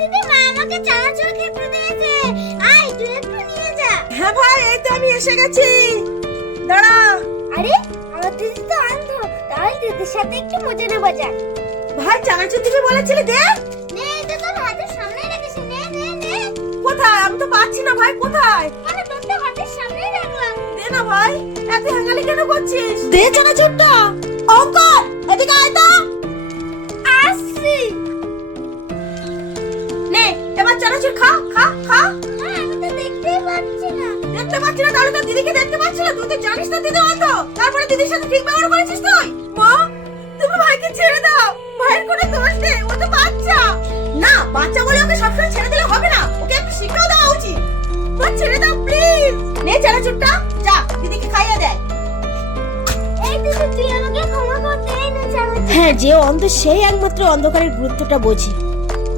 দিদি মা আমাকে চানাচুর খেতে দিয়েছে। আয় তুই একটু নিয়ে যা। হ্যাঁ ভাই, এই তো আমি এসে গেছি, দাঁড়া। আরে আমার দিদি তো অন্ধ, তাহলে দিদির সাথে একটু মজা নেওয়া যাক। ভাই চানাচুর দিবি বলেছিলি, দে। নে এটা তোর হাতের সামনে রেখেছি, নে নে নে। কোথায়? আমি তো পাচ্ছি না ভাই, কোথায়? আরে তোর তো হাতের সামনেই রাখলাম। দে না ভাই, এত হ্যাঙ্গালি কেন করছিস? দে চানাচুরটা। অঙ্কন এদিকে আয় তো। আসছি। নে এবার চানাচুর খা খা খা। হ্যাঁ আমি তো দেখতেই পাচ্ছি না। দেখতে পাচ্ছি না তাহলে তো দিদিকে দেখতে পাচ্ছি না। তুই তো জানিস না দিদি অন্ধ, তারপরে দিদির সাথে ঠিক ব্যবহার করেছিস তুই। মা তুমি ভাইকে ছেড়ে দাও, ভাইয়ের কোনো দোষ নেই, ও তো বাচ্চা। না বাচ্চা বলে ওকে সবসময় ছেড়ে দিলে হবে না, ওকে একটু শিক্ষাও দেওয়া উচিত। মা ছেড়ে দাও প্লিজ। নে চানাচুরটা, যা দিদিকে খাইয়ে দে। এই দিদি তুই আমাকে ক্ষমা করতে, এই না চানাচুর। হ্যাঁ, যে অন্ধ সেই একমাত্র অন্ধকারের গুরুত্বটা বোঝে।